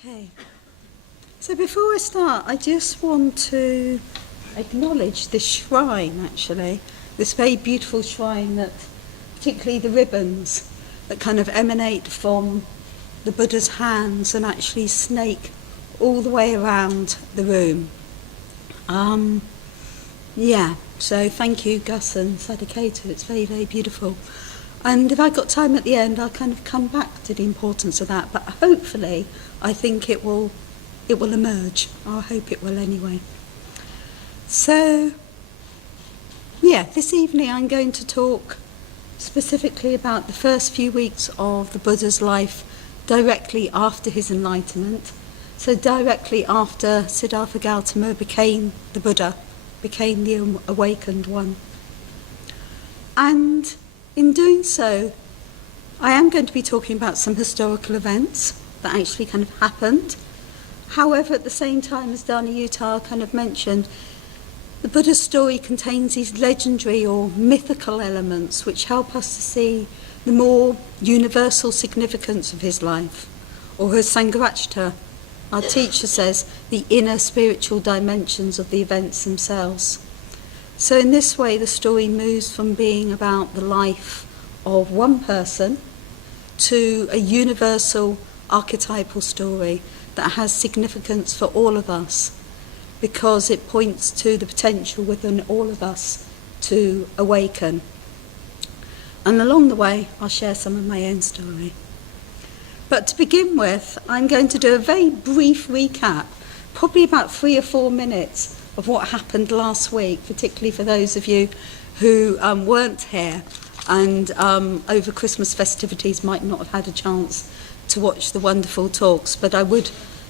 Okay, so before I start, I just want to acknowledge this shrine, actually, this very beautiful shrine that, particularly the ribbons that kind of emanate from the Buddha's hands and actually snake all the way around the room. So thank you, Gus and Sadiketu, it's very, very beautiful. And if I've got time at the end, I'll kind of come back to the importance of that, but hopefully I think it will emerge. I hope it will anyway. So, this evening I'm going to talk specifically about the first few weeks of the Buddha's life directly after his enlightenment. So directly after Siddhartha Gautama became the Buddha, became the Awakened One. And in doing so, I am going to be talking about some historical events that actually kind of happened. However, at the same time, as Danayutta kind of mentioned, the Buddha's story contains these legendary or mythical elements which help us to see the more universal significance of his life, or as Sangharakshita, our teacher, says, the inner spiritual dimensions of the events themselves. So in this way, the story moves from being about the life of one person to a universal archetypal story that has significance for all of us, because it points to the potential within all of us to awaken. And along the way, I'll share some of my own story. But to begin with, I'm going to do a very brief recap, probably about 3 or 4 minutes, of what happened last week, particularly for those of you who weren't here and over Christmas festivities might not have had a chance to watch the wonderful talks. But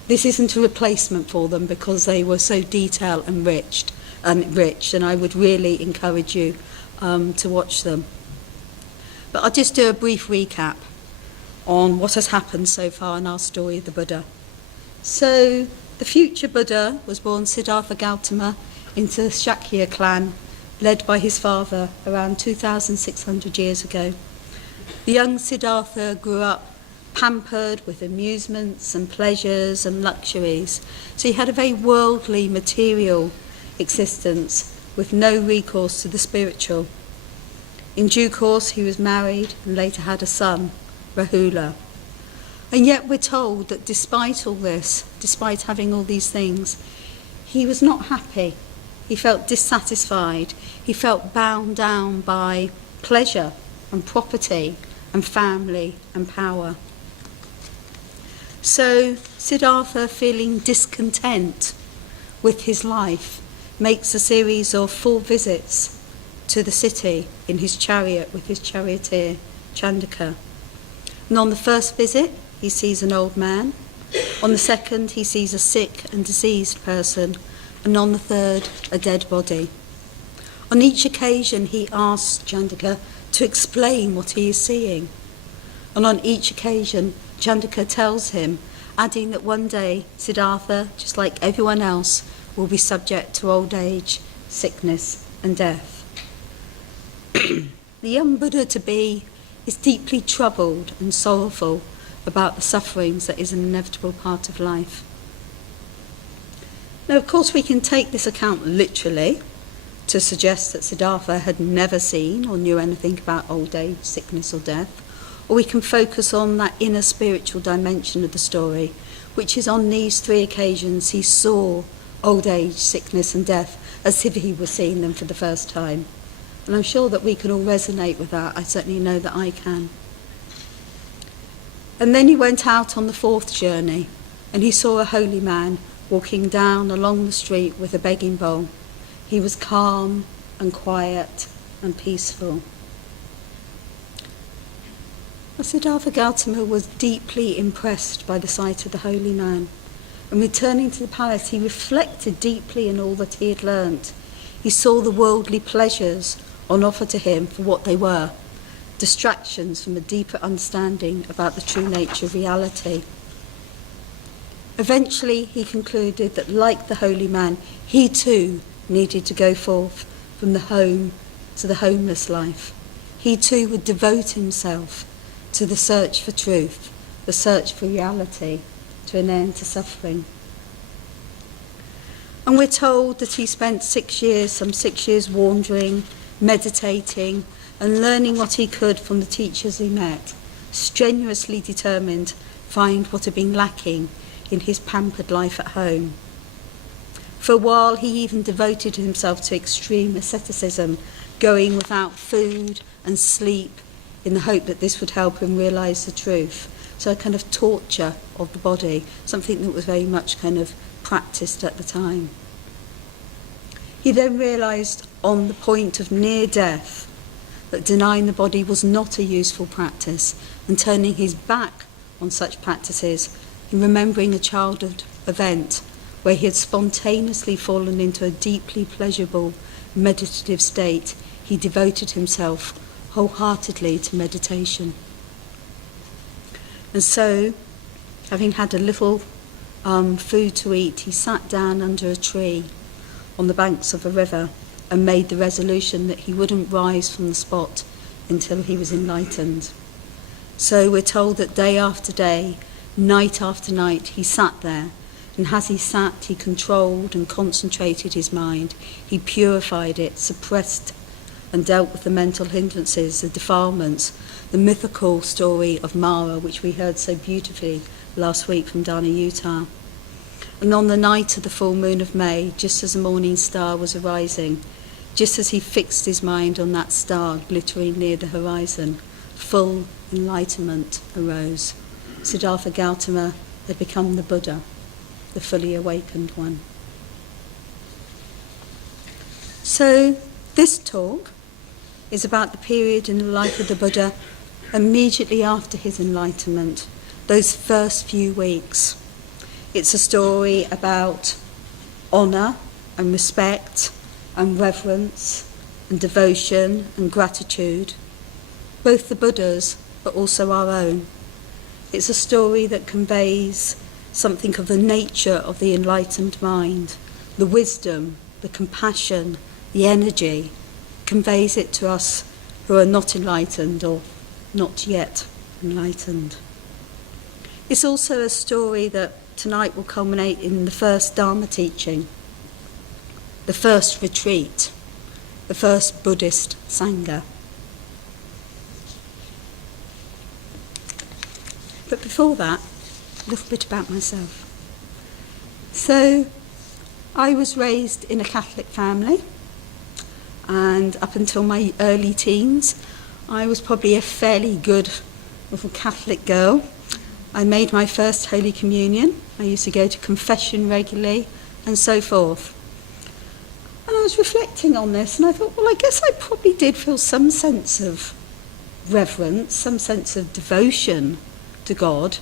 this isn't a replacement for them because they were so detail and rich, and I would really encourage you to watch them. But I'll just do a brief recap on what has happened so far in our story of the Buddha. So, the future Buddha was born Siddhartha Gautama into the Shakya clan, led by his father around 2,600 years ago. The young Siddhartha grew up pampered with amusements and pleasures and luxuries. So he had a very worldly, material existence with no recourse to the spiritual. In due course, he was married and later had a son, Rahula. And yet we're told that despite all this, despite having all these things, he was not happy. He felt dissatisfied. He felt bound down by pleasure and property and family and power. So Siddhartha, feeling discontent with his life, makes a series of 4 visits to the city in his chariot with his charioteer, Chandaka. And on the first visit, he sees an old man. On the second, he sees a sick and diseased person. And on the third, a dead body. On each occasion, he asks Chandaka to explain what he is seeing. And on each occasion, Chandaka tells him, adding that one day, Siddhartha, just like everyone else, will be subject to old age, sickness, and death. The young Buddha-to-be is deeply troubled and sorrowful about the sufferings that is an inevitable part of life. Now, of course, we can take this account literally to suggest that Siddhartha had never seen or knew anything about old age, sickness, or death, or we can focus on that inner spiritual dimension of the story, which is on these 3 occasions he saw old age, sickness, and death as if he was seeing them for the first time. And I'm sure that we can all resonate with that. I certainly know that I can. And then he went out on the 4th journey, and he saw a holy man walking down along the street with a begging bowl. He was calm and quiet and peaceful. Siddhartha Gautama was deeply impressed by the sight of the holy man, and returning to the palace, he reflected deeply in all that he had learnt. He saw the worldly pleasures on offer to him for what they were, distractions from a deeper understanding about the true nature of reality. Eventually, he concluded that, like the holy man, he too needed to go forth from the home to the homeless life. He too would devote himself to the search for truth, the search for reality, to an end to suffering. And we're told that he spent 6 years, some 6 years wandering, meditating, and learning what he could from the teachers he met, strenuously determined to find what had been lacking in his pampered life at home. For a while, he even devoted himself to extreme asceticism, going without food and sleep in the hope that this would help him realise the truth. So a kind of torture of the body, something that was very much kind of practised at the time. He then realised on the point of near death that denying the body was not a useful practice, and turning his back on such practices, in remembering a childhood event where he had spontaneously fallen into a deeply pleasurable meditative state, he devoted himself wholeheartedly to meditation. And so, having had a little food to eat, he sat down under a tree on the banks of a river and made the resolution that he wouldn't rise from the spot until he was enlightened. So we're told that day after day, night after night, he sat there, and as he sat, he controlled and concentrated his mind. He purified it, suppressed and dealt with the mental hindrances, the defilements, the mythical story of Mara, which we heard so beautifully last week from Danayutta. And on the night of the full moon of May, just as the morning star was arising, just as he fixed his mind on that star glittering near the horizon, full enlightenment arose. Siddhartha Gautama had become the Buddha, the fully awakened one. So this talk is about the period in the life of the Buddha immediately after his enlightenment, those first few weeks. It's a story about honour and respect and reverence and devotion and gratitude, both the Buddha's but also our own. It's a story that conveys something of the nature of the enlightened mind, the wisdom, the compassion, the energy, conveys it to us who are not enlightened or not yet enlightened. It's also a story that tonight will culminate in the first Dharma teaching, the first retreat, the first Buddhist Sangha. But before that, a little bit about myself. So, I was raised in a Catholic family, and up until my early teens, I was probably a fairly good little Catholic girl. I made my first Holy Communion. I used to go to confession regularly, and so forth. And I was reflecting on this, and I thought, well, I guess I probably did feel some sense of reverence, some sense of devotion to God,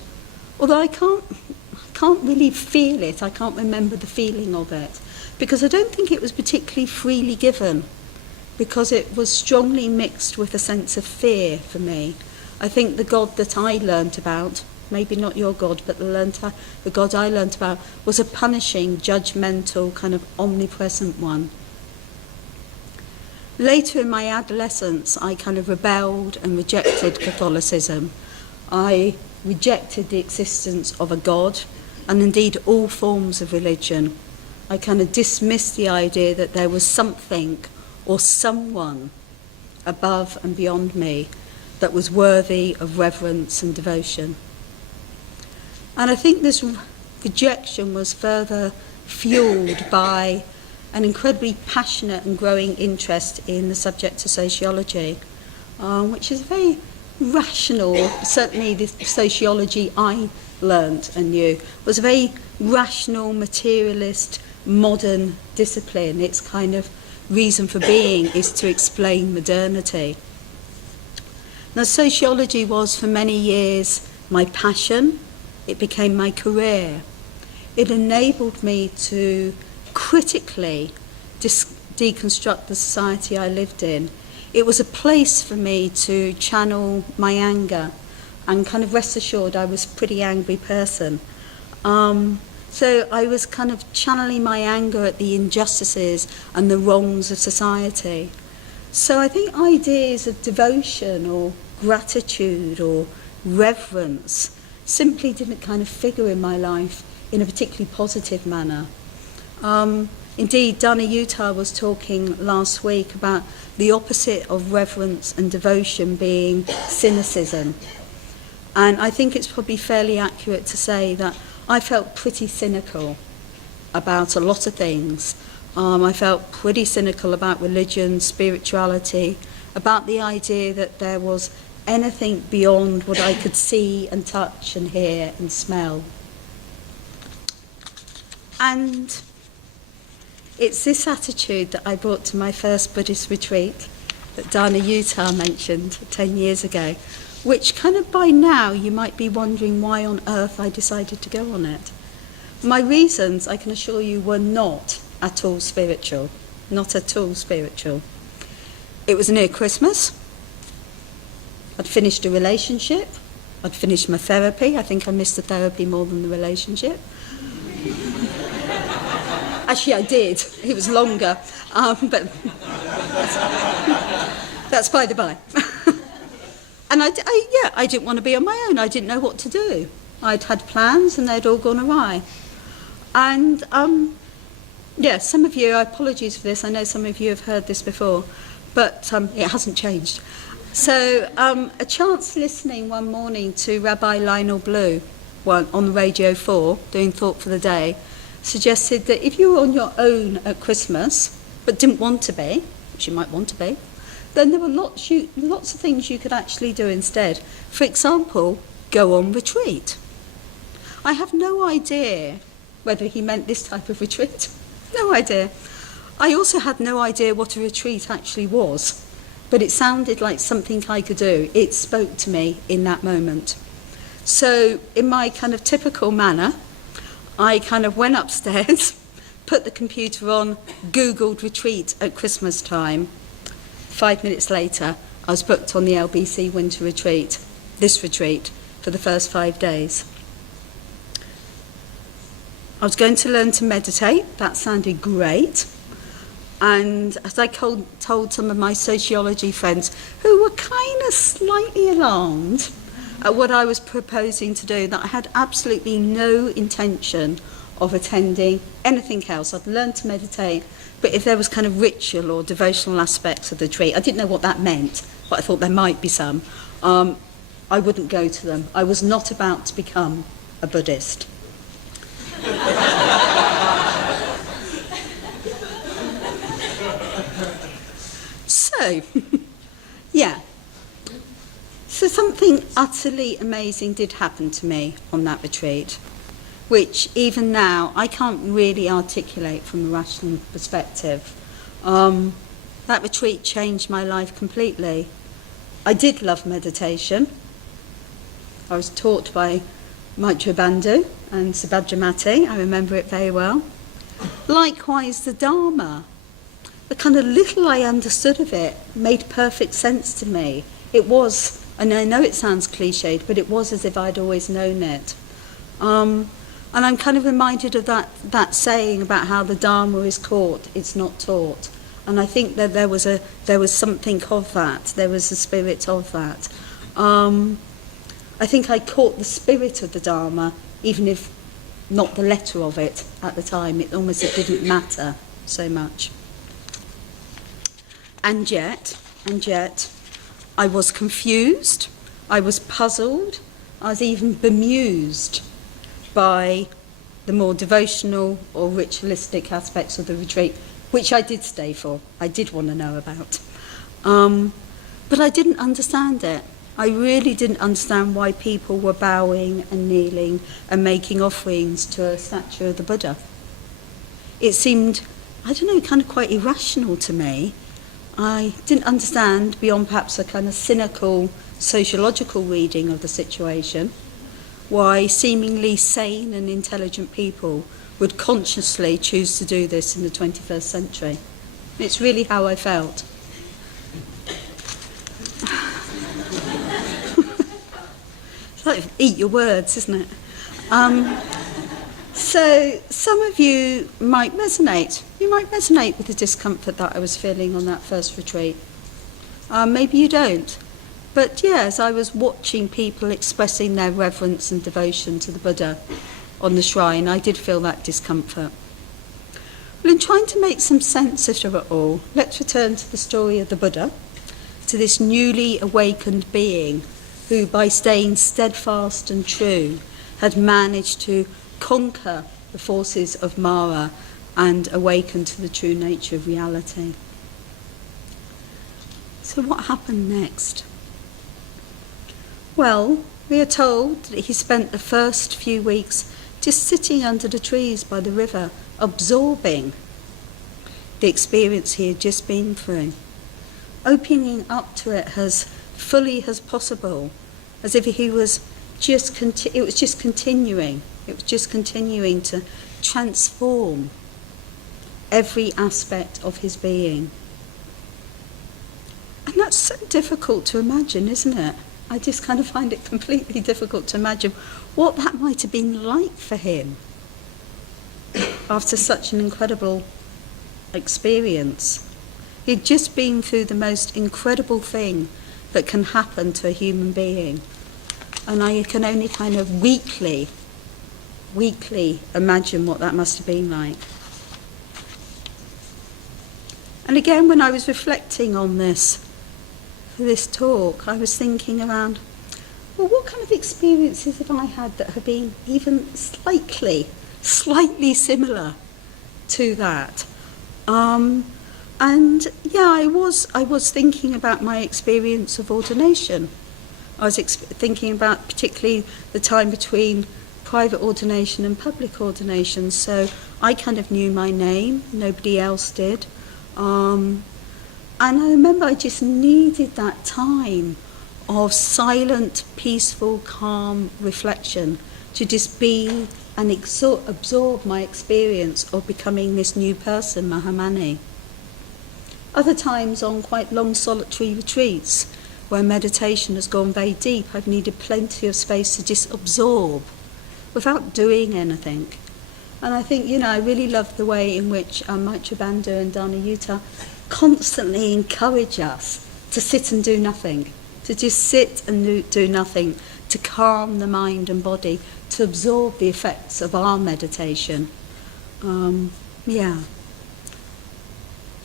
although I can't really feel it. I can't remember the feeling of it, because I don't think it was particularly freely given, because it was strongly mixed with a sense of fear for me. I think the God that I learnt about, maybe not your God, but the God I learnt about, was a punishing, judgmental, kind of omnipresent one. Later in my adolescence, I kind of rebelled and rejected Catholicism. I rejected the existence of a God, and indeed all forms of religion. I kind of dismissed the idea that there was something or someone above and beyond me that was worthy of reverence and devotion. And I think this rejection was further fueled by an incredibly passionate and growing interest in the subject of sociology, which is a very rational, certainly the sociology I learnt and knew, was a very rational, materialist, modern discipline. Its kind of reason for being is to explain modernity. Now, sociology was for many years my passion. It became my career. It enabled me to critically deconstruct the society I lived in. It was a place for me to channel my anger, and kind of rest assured I was a pretty angry person. So I was kind of channeling my anger at the injustices and the wrongs of society. So I think ideas of devotion or gratitude or reverence simply didn't kind of figure in my life in a particularly positive manner. Indeed, Danayutta was talking last week about the opposite of reverence and devotion being cynicism. And I think it's probably fairly accurate to say that I felt pretty cynical about a lot of things. I felt pretty cynical about religion, spirituality, about the idea that there was anything beyond what I could see and touch and hear and smell. And it's this attitude that I brought to my first Buddhist retreat that Danayutta mentioned 10 years ago, which kind of by now you might be wondering why on earth I decided to go on it. My reasons, I can assure you, were not at all spiritual. Not at all spiritual. It was near Christmas. I'd finished a relationship. I'd finished my therapy. I think I missed the therapy more than the relationship. Actually, I did. It was longer, but that's by the by. And I didn't want to be on my own. I didn't know what to do. I'd had plans and they'd all gone awry. And some of you, apologies for this, I know some of you have heard this before, but it hasn't changed. So a chance listening one morning to Rabbi Lionel Blue on the Radio 4, doing Thought for the Day, suggested that if you were on your own at Christmas, but didn't want to be, which you might want to be, then there were lots of things you could actually do instead. For example, go on retreat. I have no idea whether he meant this type of retreat. No idea. I also had no idea what a retreat actually was, but it sounded like something I could do. It spoke to me in that moment. So in my kind of typical manner, I kind of went upstairs, put the computer on, Googled retreat at Christmas time. 5 minutes later, I was booked on the LBC winter retreat, this retreat, for the first 5 days. I was going to learn to meditate. That sounded great. And as I told some of my sociology friends, who were kind of slightly alarmed at what I was proposing to do, that I had absolutely no intention of attending anything else. I'd learned to meditate, but if there was kind of ritual or devotional aspects of the retreat, I didn't know what that meant, but I thought there might be some, I wouldn't go to them. I was not about to become a Buddhist. So, yeah. So something utterly amazing did happen to me on that retreat, which even now I can't really articulate from a rational perspective. That retreat changed my life completely. I did love meditation. I was taught by Maitreya Bandhu and Subhadramati. I remember it very well. Likewise, the Dharma. The kind of little I understood of it made perfect sense to me. It was, and I know it sounds cliched, but it was as if I'd always known it. And I'm kind of reminded of that saying about how the Dharma is caught, it's not taught. And I think that there was something of that. There was a spirit of that. I think I caught the spirit of the Dharma, even if not the letter of it at the time. It didn't matter so much. And yet, I was confused, I was puzzled, I was even bemused by the more devotional or ritualistic aspects of the retreat, which I did stay for. I did want to know about. But I didn't understand it. I really didn't understand why people were bowing and kneeling and making offerings to a statue of the Buddha. It seemed, I don't know, kind of quite irrational to me. I didn't understand, beyond perhaps a kind of cynical sociological reading of the situation, why seemingly sane and intelligent people would consciously choose to do this in the 21st century. It's really how I felt. It's like eat your words, isn't it? So some of you might resonate. You might resonate with the discomfort that I was feeling on that first retreat. Maybe you don't. But yeah, as I was watching people expressing their reverence and devotion to the Buddha on the shrine, I did feel that discomfort. Well, in trying to make some sense of it all, let's return to the story of the Buddha, to this newly awakened being who, by staying steadfast and true, had managed to conquer the forces of Mara and awaken to the true nature of reality. So what happened next? Well, we are told that he spent the first few weeks just sitting under the trees by the river, absorbing the experience he had just been through, opening up to it as fully as possible, as if he was it was just continuing to transform every aspect of his being. And that's so difficult to imagine, isn't it? I just kind of find it completely difficult to imagine what that might have been like for him after such an incredible experience. He'd just been through the most incredible thing that can happen to a human being. And I can only kind of weakly imagine what that must have been like. And again, when I was reflecting on this talk, I was thinking around, well, what kind of experiences have I had that have been even slightly similar to that? And yeah, I was thinking about my experience of ordination. I was thinking about particularly the time between private ordination and public ordination. So I kind of knew my name, nobody else did. And I remember I just needed that time of silent, peaceful, calm reflection to just be and absorb my experience of becoming this new person, Mahamani. Other times on quite long solitary retreats where meditation has gone very deep, I've needed plenty of space to just absorb without doing anything. And I think, I really love the way in which Maitri Bandhu and Danayutta constantly encourage us to sit and do nothing, to just sit and do nothing, to calm the mind and body, to absorb the effects of our meditation.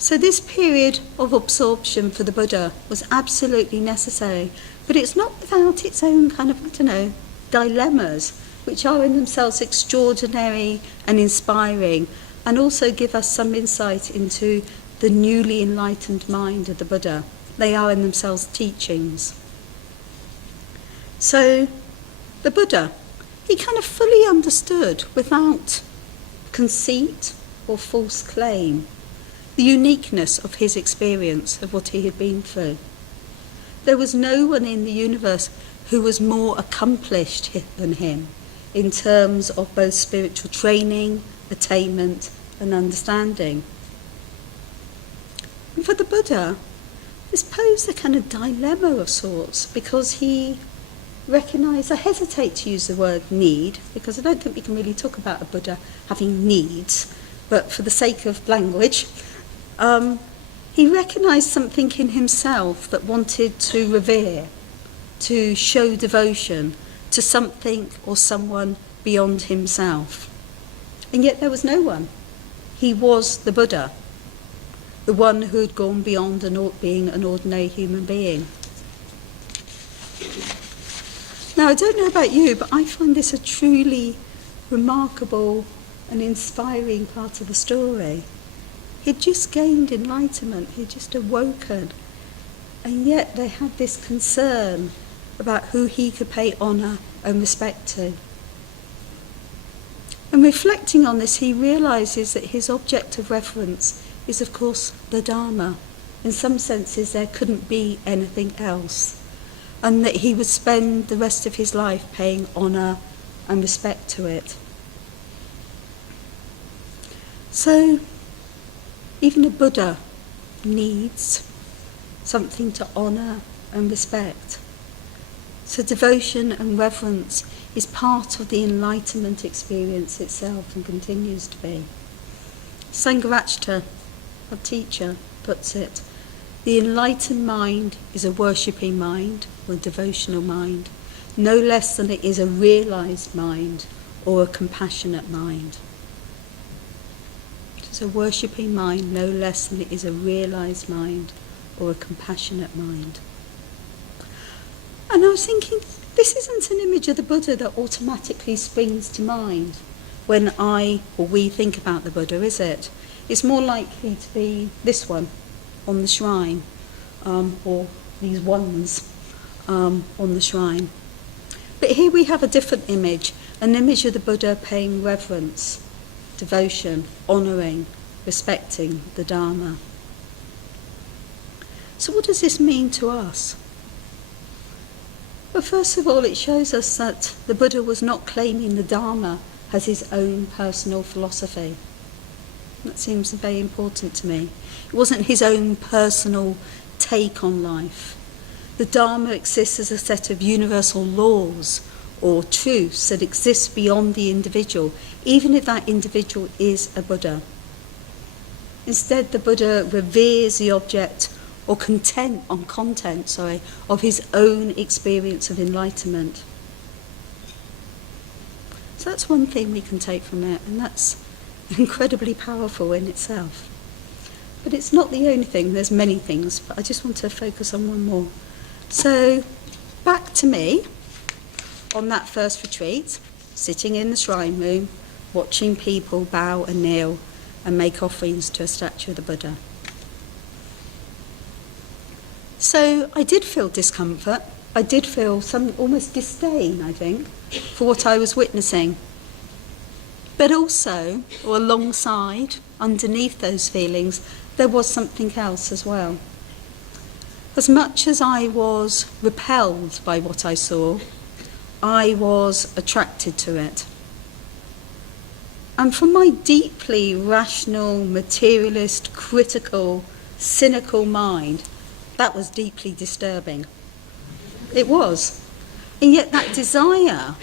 So this period of absorption for the Buddha was absolutely necessary, but it's not without its own kind of, dilemmas, which are in themselves extraordinary and inspiring, and also give us some insight into the newly enlightened mind of the Buddha. They are in themselves teachings. So the Buddha, he kind of fully understood, without conceit or false claim, the uniqueness of his experience of what he had been through. There was no one in the universe who was more accomplished than him in terms of both spiritual training, attainment, and understanding. And for the Buddha, this posed a kind of dilemma of sorts, because he recognised, I hesitate to use the word need, because I don't think we can really talk about a Buddha having needs, but for the sake of language, he recognised something in himself that wanted to revere, to show devotion to something or someone beyond himself. And yet there was no one. He was the Buddha, the one who had gone beyond being an ordinary human being. Now, I don't know about you, but I find this a truly remarkable and inspiring part of the story. He'd just gained enlightenment, he'd just awoken, and yet they had this concern about who he could pay honour and respect to. And reflecting on this, he realises that his object of reference is, of course, the Dharma. In some senses, there couldn't be anything else, and that he would spend the rest of his life paying honour and respect to it. So, even a Buddha needs something to honour and respect. So devotion and reverence is part of the enlightenment experience itself and continues to be. Sangharakshita, our teacher, puts it, the enlightened mind is a worshipping mind, or a devotional mind, no less than it is a realized mind or a compassionate mind. It is a worshipping mind, no less than it is a realized mind or a compassionate mind. And I was thinking, this isn't an image of the Buddha that automatically springs to mind when we think about the Buddha, is it? It's more likely to be this one on the shrine, or these ones on the shrine. But here we have a different image, an image of the Buddha paying reverence, devotion, honouring, respecting the Dharma. So what does this mean to us? Well, first of all, it shows us that the Buddha was not claiming the Dharma as his own personal philosophy. That seems very important to me. It wasn't his own personal take on life. The Dharma exists as a set of universal laws or truths that exist beyond the individual, even if that individual is a Buddha. Instead, the Buddha reveres the object or content of his own experience of enlightenment. So that's one thing we can take from it, and that's incredibly powerful in itself. But it's not the only thing, there's many things, but I just want to focus on one more. So, back to me, on that first retreat, sitting in the shrine room, watching people bow and kneel and make offerings to a statue of the Buddha. So I did feel discomfort. I did feel some almost disdain, I think, for what I was witnessing. But also, or alongside, underneath those feelings, there was something else as well. As much as I was repelled by what I saw, I was attracted to it. And from my deeply rational, materialist, critical, cynical mind, that was deeply disturbing. It was. And yet that desire,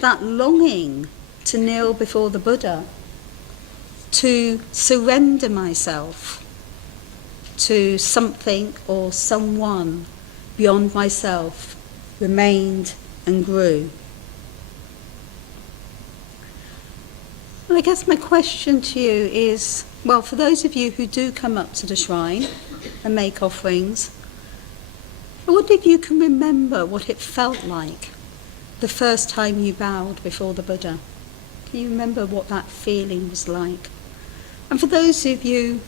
that longing to kneel before the Buddha, to surrender myself to something or someone beyond myself, remained and grew. And I guess my question to you is, well, for those of you who do come up to the shrine and make offerings, I wonder if you can remember what it felt like the first time you bowed before the Buddha. Can you remember what that feeling was like? And for those of you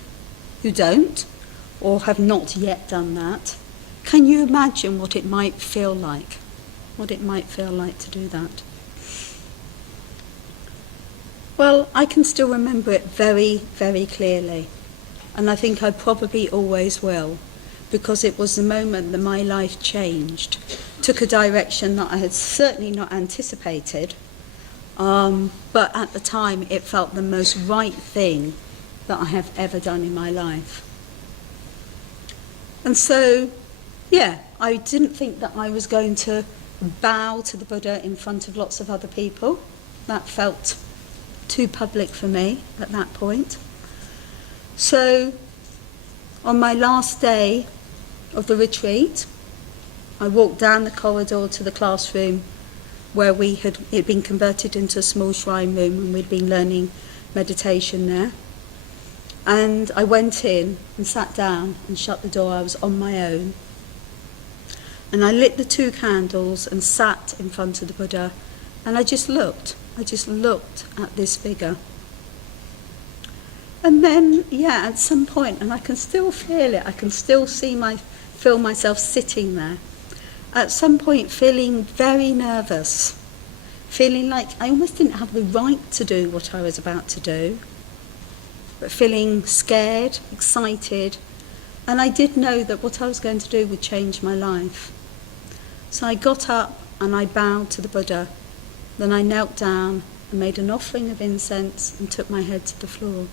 who don't, or have not yet done that, can you imagine what it might feel like? What it might feel like to do that? Well, I can still remember it very, very clearly. And I think I probably always will, because it was the moment that my life changed, took a direction that I had certainly not anticipated, but at the time it felt the most right thing that I have ever done in my life. And so, I didn't think that I was going to bow to the Buddha in front of lots of other people. That felt too public for me at that point. So, on my last day of the retreat, I walked down the corridor to the classroom where it had been converted into a small shrine room, and we'd been learning meditation there. And I went in and sat down and shut the door. I was on my own. And I lit the 2 candles and sat in front of the Buddha, and I just looked at this figure. And then, at some point, and I can still feel it, I can still feel myself sitting there. At some point, feeling very nervous, feeling like I almost didn't have the right to do what I was about to do, but feeling scared, excited, and I did know that what I was going to do would change my life. So I got up and I bowed to the Buddha. Then I knelt down and made an offering of incense and took my head to the floor.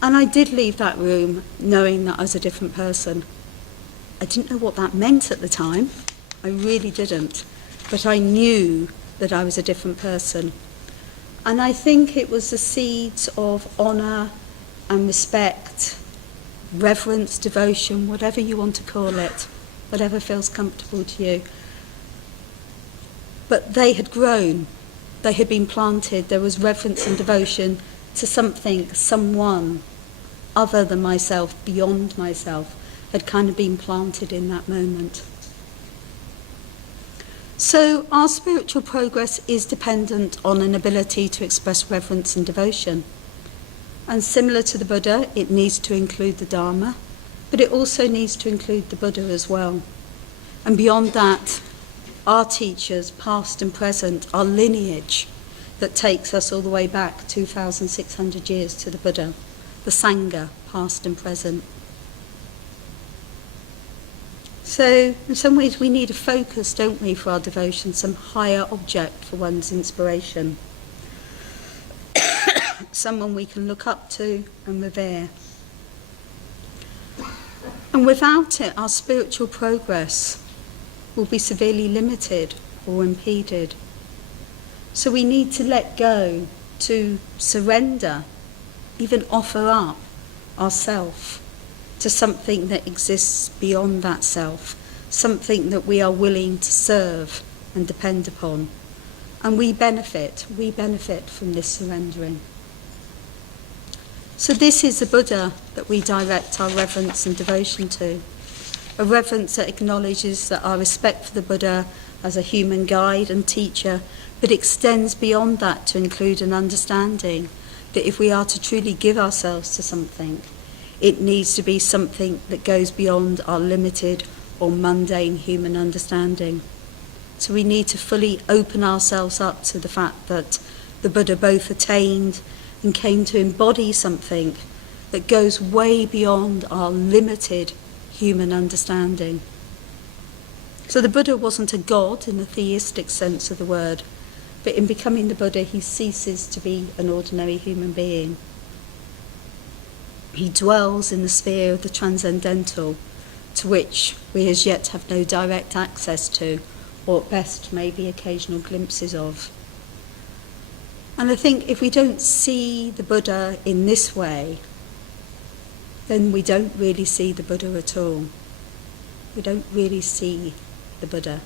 And I did leave that room knowing that I was a different person. I didn't know what that meant at the time. I really didn't. But I knew that I was a different person. And I think it was the seeds of honour and respect, reverence, devotion, whatever you want to call it, whatever feels comfortable to you. But they had grown, they had been planted, there was reverence and devotion to something, someone other than myself, beyond myself, had kind of been planted in that moment. So our spiritual progress is dependent on an ability to express reverence and devotion. And similar to the Buddha, it needs to include the Dharma, but it also needs to include the Buddha as well. And beyond that, our teachers, past and present, our lineage that takes us all the way back 2,600 years to the Buddha, the Sangha, past and present. So in some ways we need a focus, don't we, for our devotion, some higher object for one's inspiration. Someone we can look up to and revere. And without it, our spiritual progress will be severely limited or impeded. So we need to let go, to surrender, even offer up ourself to something that exists beyond that self, something that we are willing to serve and depend upon. And we benefit from this surrendering. So this is the Buddha that we direct our reverence and devotion to. A reverence that acknowledges that our respect for the Buddha as a human guide and teacher, but extends beyond that to include an understanding that if we are to truly give ourselves to something, it needs to be something that goes beyond our limited or mundane human understanding. So we need to fully open ourselves up to the fact that the Buddha both attained and came to embody something that goes way beyond our limited human understanding. So the Buddha wasn't a god in the theistic sense of the word, but in becoming the Buddha, he ceases to be an ordinary human being. He dwells in the sphere of the transcendental, to which we as yet have no direct access to, or at best maybe occasional glimpses of. And I think if we don't see the Buddha in this way, then we don't really see the Buddha at all. We don't really see the Buddha.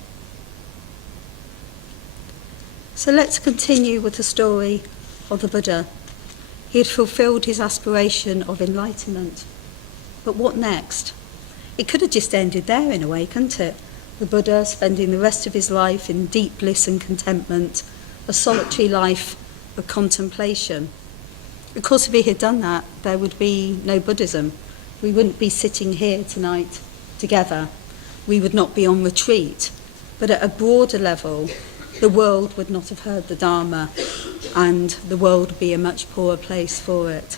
So let's continue with the story of the Buddha. He had fulfilled his aspiration of enlightenment. But what next? It could have just ended there in a way, couldn't it? The Buddha spending the rest of his life in deep bliss and contentment, a solitary life of contemplation. Of course, if he had done that, there would be no Buddhism. We wouldn't be sitting here tonight together. We would not be on retreat. But at a broader level, the world would not have heard the Dharma, and the world would be a much poorer place for it.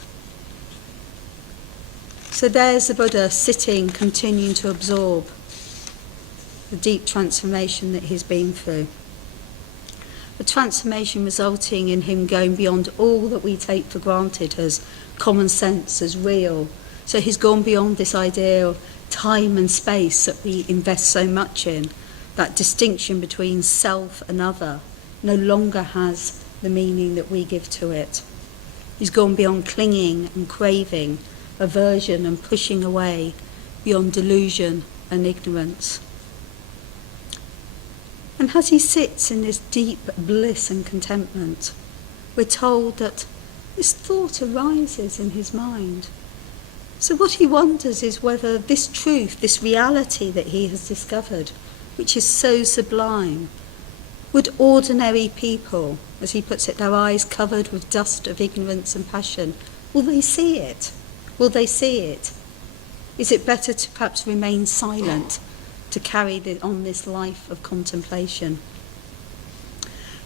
So there's the Buddha sitting, continuing to absorb the deep transformation that he's been through. A transformation resulting in him going beyond all that we take for granted as common sense, as real. So he's gone beyond this idea of time and space that we invest so much in. That distinction between self and other no longer has the meaning that we give to it. He's gone beyond clinging and craving, aversion and pushing away, beyond delusion and ignorance. And as he sits in this deep bliss and contentment, we're told that this thought arises in his mind. So what he wonders is whether this truth, this reality that he has discovered, which is so sublime, would ordinary people, as he puts it, their eyes covered with dust of ignorance and passion, will they see it? Will they see it? Is it better to perhaps remain silent, to carry on this life of contemplation?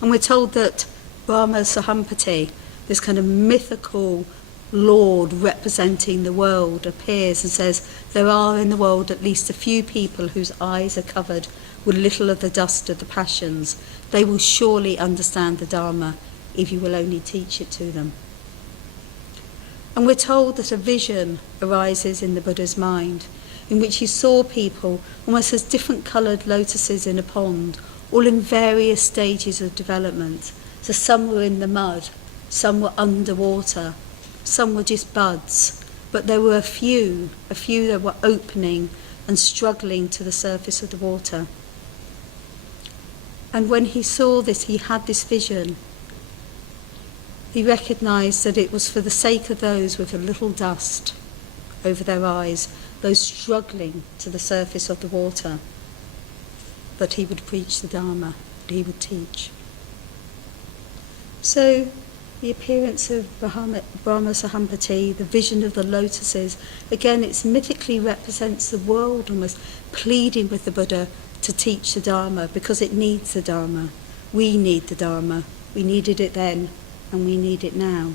And we're told that Brahma Sahampati, this kind of mythical Lord representing the world, appears and says, there are in the world at least a few people whose eyes are covered with little of the dust of the passions. They will surely understand the Dharma if you will only teach it to them. And we're told that a vision arises in the Buddha's mind, in which he saw people almost as different coloured lotuses in a pond, all in various stages of development. So some were in the mud, some were underwater, some were just buds, but there were a few that were opening and struggling to the surface of the water. And when he saw this, he had this vision. He recognized that it was for the sake of those with a little dust over their eyes, those struggling to the surface of the water, that he would preach the Dharma, that he would teach. So the appearance of Brahma Sahampati, the vision of the lotuses, again, it mythically represents the world almost pleading with the Buddha to teach the Dharma, because it needs the Dharma. We need the Dharma. We needed it then, and we need it now.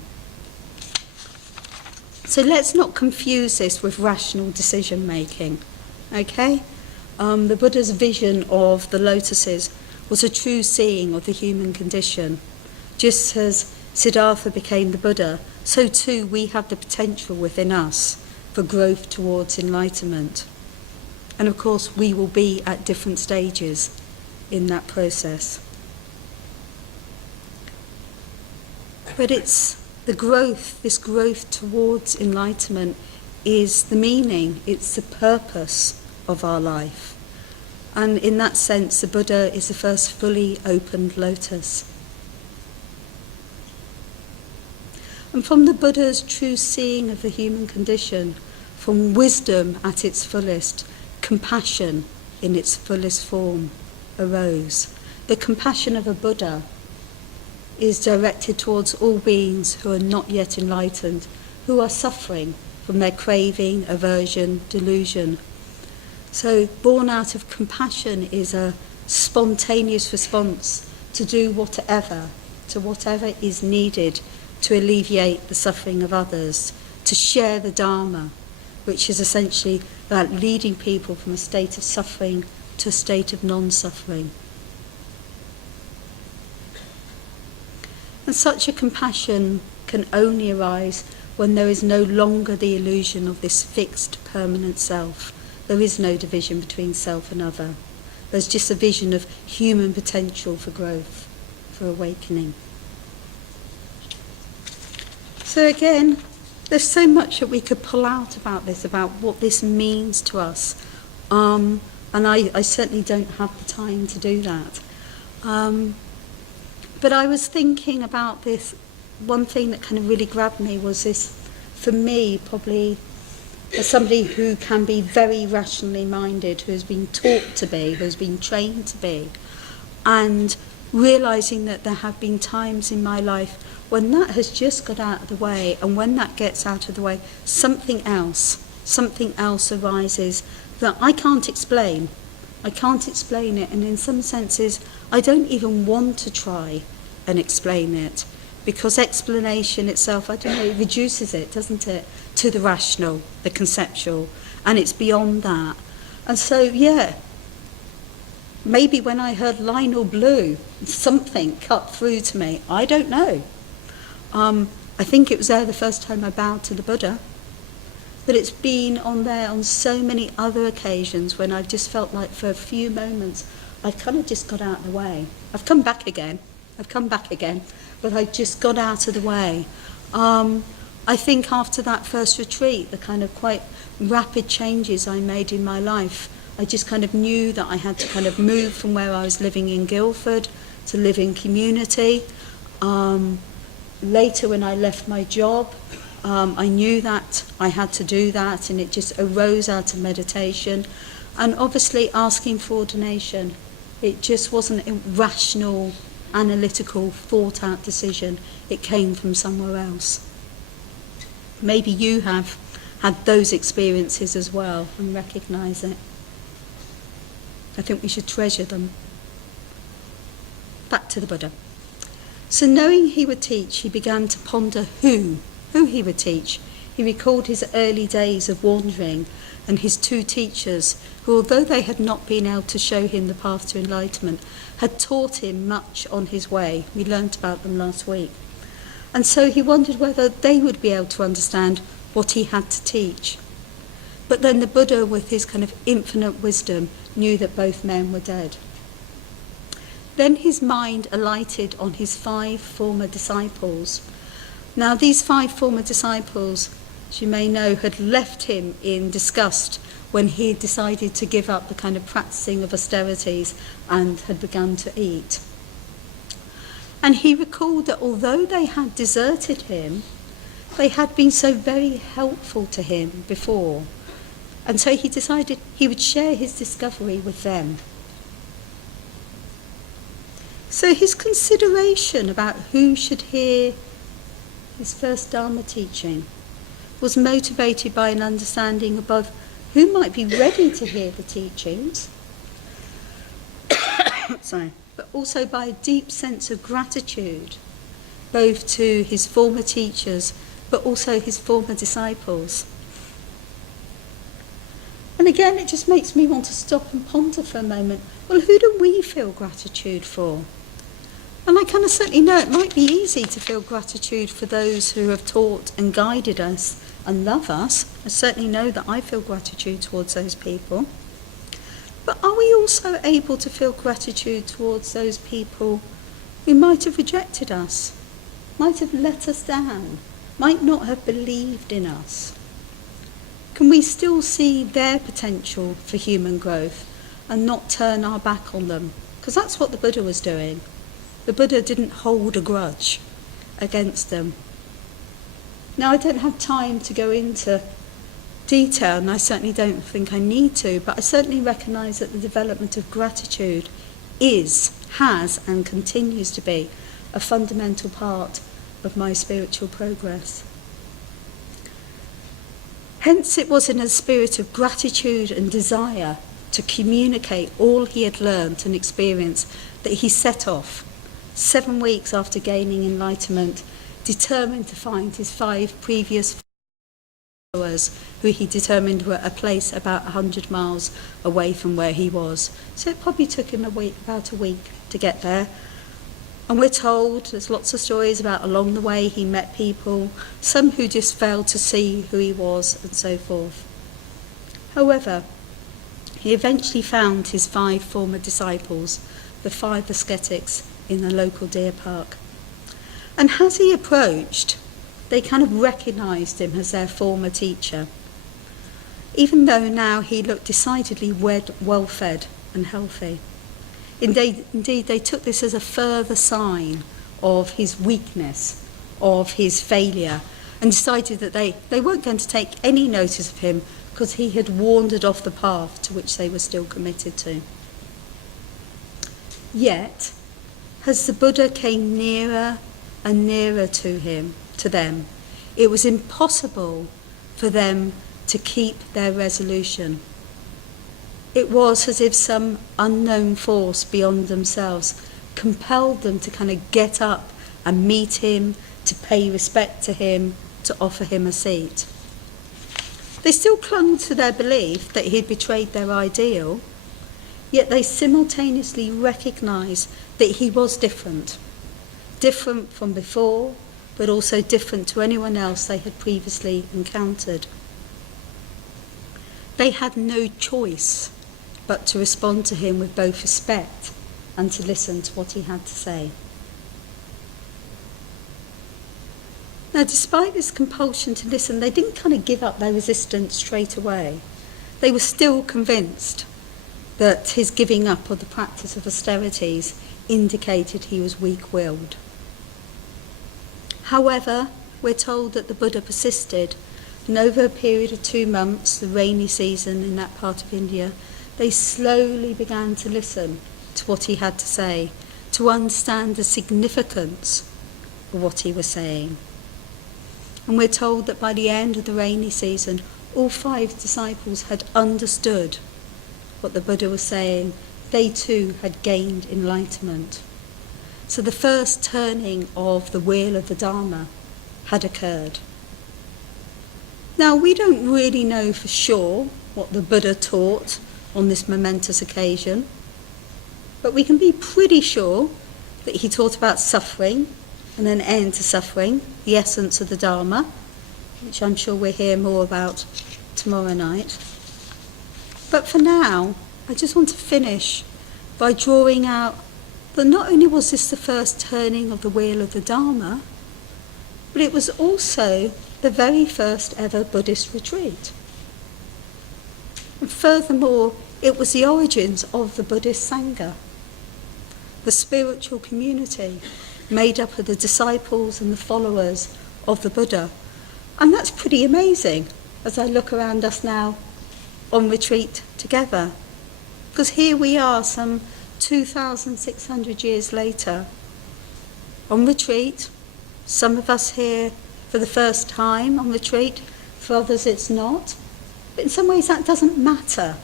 So let's not confuse this with rational decision making, okay? The Buddha's vision of the lotuses was a true seeing of the human condition. Just as Siddhartha became the Buddha, so too we have the potential within us for growth towards enlightenment. And of course we will be at different stages in that process. But it's the growth, this growth towards enlightenment is the meaning, it's the purpose of our life. And in that sense, the Buddha is the first fully opened lotus. And from the Buddha's true seeing of the human condition, from wisdom at its fullest, compassion in its fullest form arose. The compassion of a Buddha is directed towards all beings who are not yet enlightened, who are suffering from their craving, aversion, delusion. So born out of compassion is a spontaneous response to do whatever is needed to alleviate the suffering of others, to share the Dharma, which is essentially about leading people from a state of suffering to a state of non-suffering. And such a compassion can only arise when there is no longer the illusion of this fixed, permanent self. There is no division between self and other. There's just a vision of human potential for growth, for awakening. So again, there's so much that we could pull out about this, about what this means to us. And I certainly don't have the time to do that. But I was thinking about this, one thing that kind of really grabbed me was this, for me, probably as somebody who can be very rationally minded, who has been taught to be, who has been trained to be, and realising that there have been times in my life when that has just got out of the way, and when that gets out of the way, something else arises that I can't explain. I can't explain it, and in some senses I don't even want to try and explain it, because explanation itself, I don't know, it reduces it, doesn't it, to the rational, the conceptual, and it's beyond that. And so, yeah, maybe when I heard Lionel Blue, something cut through to me. I don't know. I think it was there the first time I bowed to the Buddha. But it's been on there on so many other occasions when I've just felt like for a few moments I've kind of just got out of the way. I've come back again, but I just got out of the way. I think after that first retreat, the kind of quite rapid changes I made in my life, I just kind of knew that I had to kind of move from where I was living in Guildford to live in community. Later when I left my job, I knew that I had to do that, and it just arose out of meditation. And obviously asking for ordination, it just wasn't a rational, analytical, thought-out decision. It came from somewhere else. Maybe you have had those experiences as well and recognise it. I think we should treasure them. Back to the Buddha. So knowing he would teach, he began to ponder who he would teach. He recalled his early days of wandering and his two teachers, who, although they had not been able to show him the path to enlightenment, had taught him much on his way. We learnt about them last week. And so he wondered whether they would be able to understand what he had to teach. But then the Buddha, with his kind of infinite wisdom, knew that both men were dead. Then his mind alighted on his 5 former disciples. Now, these 5 former disciples, as you may know, had left him in disgust when he had decided to give up the kind of practicing of austerities and had begun to eat. And he recalled that although they had deserted him, they had been so very helpful to him before. And so he decided he would share his discovery with them. So his consideration about who should hear his first Dharma teaching was motivated by an understanding above who might be ready to hear the teachings, but also by a deep sense of gratitude, both to his former teachers, but also his former disciples. And again, it just makes me want to stop and ponder for a moment, well, who do we feel gratitude for? And I kind of certainly know it might be easy to feel gratitude for those who have taught and guided us and love us. I certainly know that I feel gratitude towards those people. But are we also able to feel gratitude towards those people who might have rejected us, might have let us down, might not have believed in us? Can we still see their potential for human growth and not turn our back on them? Because that's what the Buddha was doing. The Buddha didn't hold a grudge against them. Now, I don't have time to go into detail, and I certainly don't think I need to, but I certainly recognise that the development of gratitude has and continues to be a fundamental part of my spiritual progress. Hence, it was in a spirit of gratitude and desire to communicate all he had learnt and experienced that he set off, 7 weeks after gaining enlightenment, determined to find his 5 previous followers, who he determined were a place about 100 miles away from where he was. So it probably took him about a week to get there. And we're told, there's lots of stories about along the way he met people, some who just failed to see who he was and so forth. However, he eventually found his 5 former disciples, the 5 ascetics, in the local deer park. And as he approached, they kind of recognised him as their former teacher, even though now he looked decidedly well-fed and healthy. Indeed, they took this as a further sign of his weakness, of his failure, and decided that they weren't going to take any notice of him because he had wandered off the path to which they were still committed to. Yet, as the Buddha came nearer and nearer to them, it was impossible for them to keep their resolution. It was as if some unknown force beyond themselves compelled them to kind of get up and meet him, to pay respect to him, to offer him a seat. They still clung to their belief that he had betrayed their ideal, yet they simultaneously recognised that he was different from before, but also different to anyone else they had previously encountered. They had no choice but to respond to him with both respect and to listen to what he had to say. Now, despite this compulsion to listen, they didn't kind of give up their resistance straight away. They were still convinced that his giving up of the practice of austerities indicated he was weak-willed. However, we're told that the Buddha persisted, and over a period of 2 months, the rainy season in that part of India, they slowly began to listen to what he had to say, to understand the significance of what he was saying. And we're told that by the end of the rainy season, all 5 disciples had understood what the Buddha was saying. They too had gained enlightenment. So the first turning of the wheel of the Dharma had occurred. Now, we don't really know for sure what the Buddha taught on this momentous occasion, but we can be pretty sure that he taught about suffering and an end to suffering, the essence of the Dharma, which I'm sure we'll hear more about tomorrow night. But for now, I just want to finish by drawing out that not only was this the first turning of the wheel of the Dharma, but it was also the very first ever Buddhist retreat. And furthermore, it was the origins of the Buddhist Sangha, the spiritual community made up of the disciples and the followers of the Buddha. And that's pretty amazing as I look around us now on retreat together. Because here we are some 2,600 years later on retreat, some of us here for the first time on retreat, for others it's not. But in some ways that doesn't matter.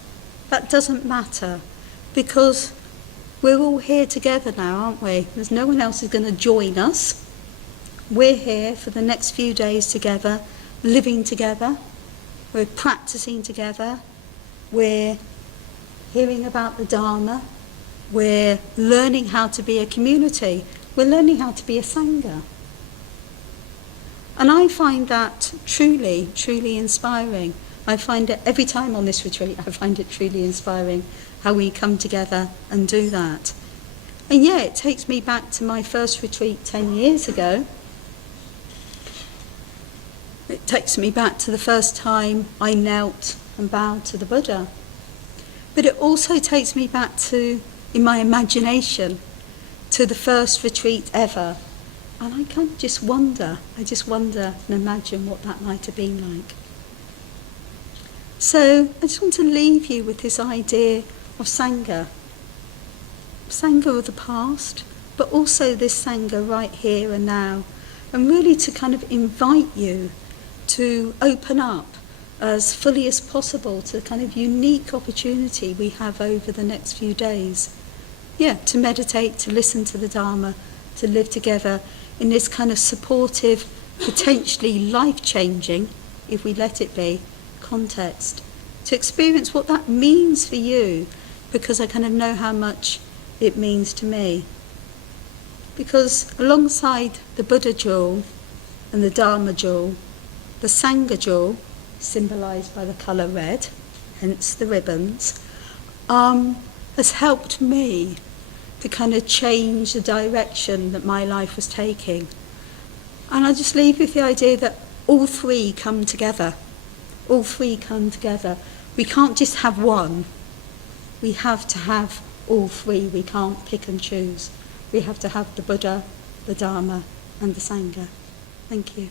That doesn't matter because we're all here together now, aren't we? There's no one else who's going to join us. We're here for the next few days together, living together. We're practicing together. We're hearing about the Dharma. We're learning how to be a community. We're learning how to be a Sangha. And I find that truly, truly inspiring. I find it every time on this retreat, I find it truly inspiring how we come together and do that. And yeah, it takes me back to my first retreat 10 years ago. It takes me back to the first time I knelt and bowed to the Buddha. But it also takes me back to, in my imagination, to the first retreat ever. And I kind of just wonder and imagine what that might have been like. So I just want to leave you with this idea of Sangha. Sangha of the past, but also this Sangha right here and now. And really to kind of invite you to open up as fully as possible to the kind of unique opportunity we have over the next few days. Yeah, to meditate, to listen to the Dharma, to live together in this kind of supportive, potentially life-changing, if we let it be, context. To experience what that means for you, because I kind of know how much it means to me. Because alongside the Buddha jewel and the Dharma jewel, the Sangha jewel, symbolised by the colour red, hence the ribbons, has helped me to kind of change the direction that my life was taking. And I just leave with the idea that all three come together. All three come together. We can't just have one. We have to have all three. We can't pick and choose. We have to have the Buddha, the Dharma, and the Sangha. Thank you.